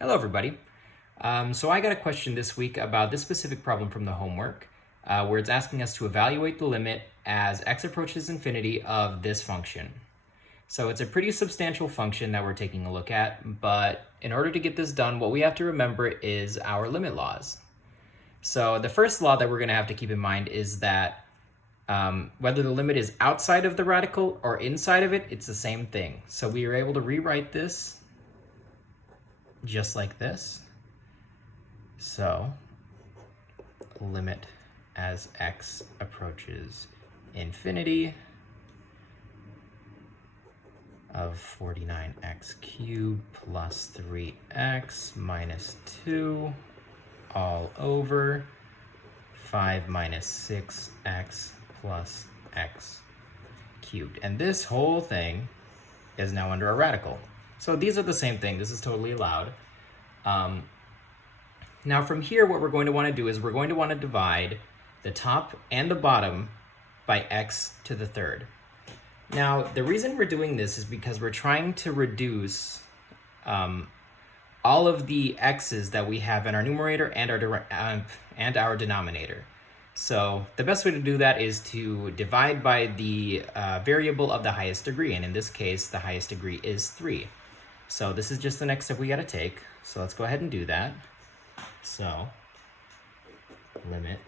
Hello, everybody. So I got a question this week about this specific problem from the homework, where it's asking us to evaluate the limit as x approaches infinity of this function. So it's a pretty substantial function that we're taking a look at, but in order to get this done, what we have to remember is our limit laws. So the first law that we're going to have to keep in mind is that whether the limit is outside of the radical or inside of it, it's the same thing. So we are able to rewrite this just like this. So limit as x approaches infinity of 49x cubed plus 3x minus 2 all over 5 minus 6x plus x cubed. And this whole thing is now under a radical. So these are the same thing. This is totally allowed. Now from here, what we're going to want to do is we're going to want to divide the top and the bottom by x to the third. Now, the reason we're doing this is because we're trying to reduce all of the x's that we have in our numerator and our denominator. So the best way to do that is to divide by the variable of the highest degree, and in this case, the highest degree is 3. So this is just the next step we got to take. So let's go ahead and do that. So limit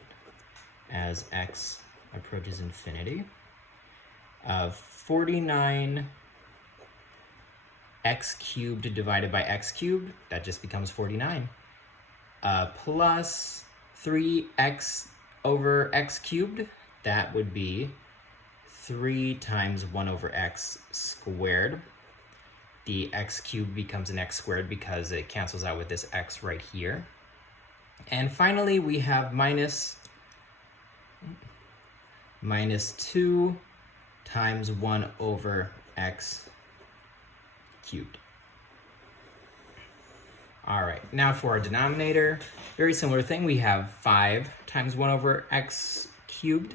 as x approaches infinity of 49 x cubed divided by x cubed, that just becomes 49, plus 3x over x cubed, that would be 3 times 1 over x squared. The x cubed becomes an x squared because it cancels out with this x right here. And finally, we have minus 2 times 1 over x cubed. All right, now for our denominator, very similar thing. We have 5 times 1 over x cubed.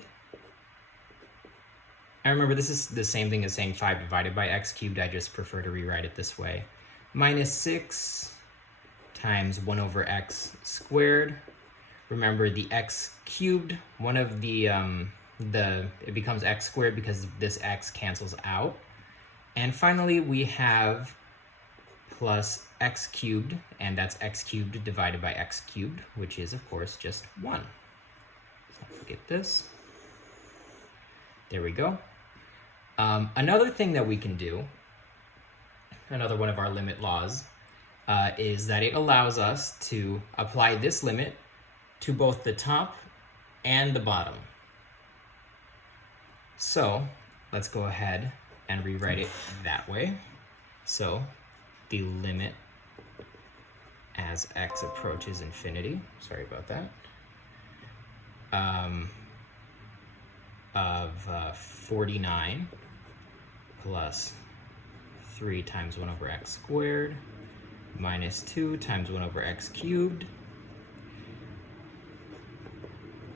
And remember, this is the same thing as saying 5 divided by x cubed. I just prefer to rewrite it this way. Minus 6 times 1 over x squared. Remember, the x cubed, one of the it becomes x squared because this x cancels out. And finally, we have plus x cubed, and that's x cubed divided by x cubed, which is, of course, just 1. So don't forget this. There we go. Another thing that we can do, another one of our limit laws, is that it allows us to apply this limit to both the top and the bottom. So let's go ahead and rewrite it that way. So the limit as x approaches infinity, sorry about that, of 49 plus 3 times 1 over x squared minus 2 times 1 over x cubed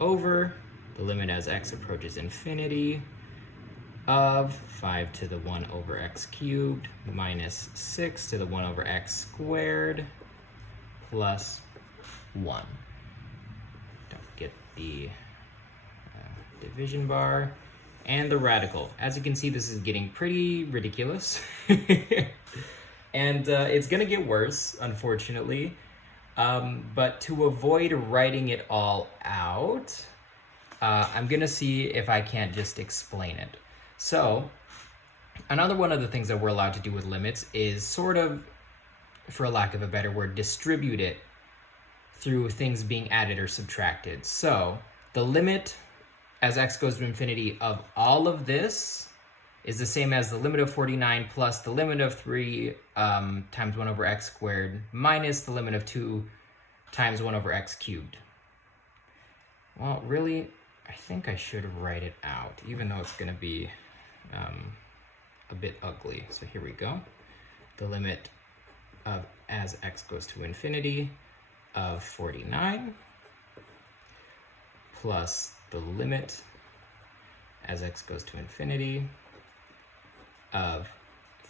over the limit as x approaches infinity of 5 to the 1 over x cubed minus 6 to the 1 over x squared plus 1. Don't forget the division bar and the radical. As you can see, this is getting pretty ridiculous. And it's going to get worse, unfortunately. But to avoid writing it all out, I'm going to see if I can't just explain it. So another one of the things that we're allowed to do with limits is sort of, for lack of a better word, distribute it through things being added or subtracted. So the limit as x goes to infinity of all of this is the same as the limit of 49 plus the limit of 3 times 1 over x squared minus the limit of 2 times 1 over x cubed. Well, really, I think I should write it out, even though it's going to be a bit ugly. So here we go. The limit of as x goes to infinity of 49 plus the limit as x goes to infinity of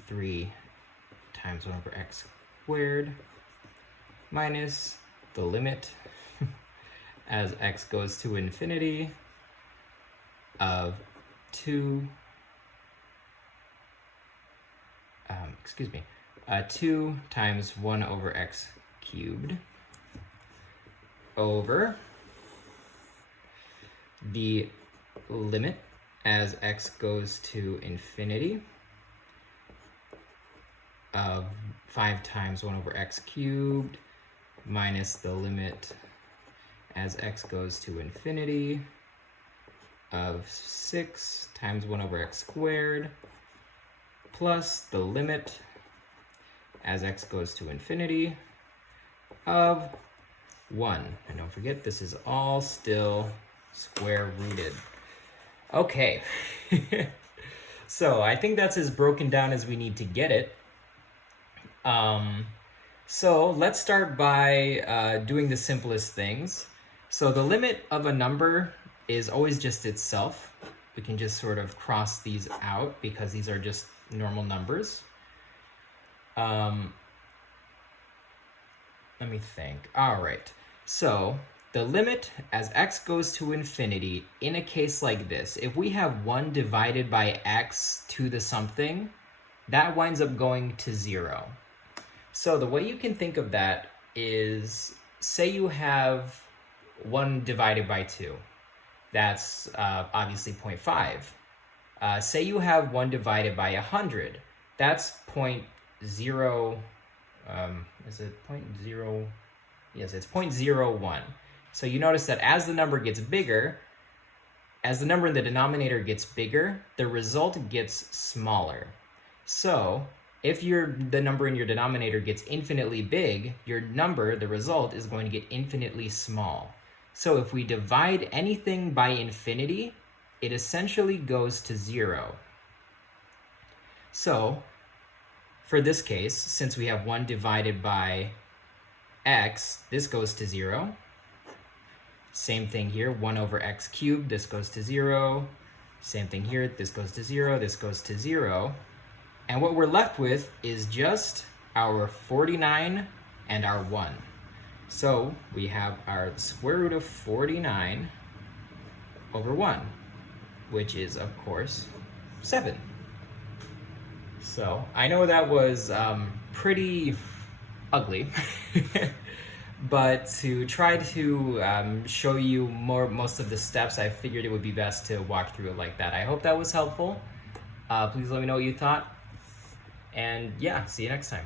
3 times 1 over x squared minus the limit as x goes to infinity of 2 times 1 over x cubed over the limit as x goes to infinity of 5 times 1 over x cubed minus the limit as x goes to infinity of 6 times 1 over x squared plus the limit as x goes to infinity of 1. And don't forget, this is all still square rooted. Okay, so I think that's as broken down as we need to get it. So let's start by doing the simplest things. So the limit of a number is always just itself. We can just sort of cross these out because these are just normal numbers. Let me think. All right. So the limit as x goes to infinity in a case like this, if we have 1 divided by x to the something, that winds up going to 0. So the way you can think of that is, say you have 1 divided by 2. That's obviously 0.5. Say you have 1 divided by 100. That's 0.0, is it 0.0? Yes, it's 0.01. So you notice that as the number gets bigger, as the number in the denominator gets bigger, the result gets smaller. So if the number in your denominator gets infinitely big, your number, the result, is going to get infinitely small. So if we divide anything by infinity, it essentially goes to 0. So for this case, since we have 1 divided by x, this goes to 0. Same thing here, 1 over x cubed, this goes to 0. Same thing here, this goes to 0, this goes to 0. And what we're left with is just our 49 and our 1. So we have our square root of 49 over 1, which is, of course, 7. So I know that was pretty ugly, but to try to show you most of the steps, I figured it would be best to walk through it like that. I hope that was helpful. Please let me know what you thought. And yeah, see you next time.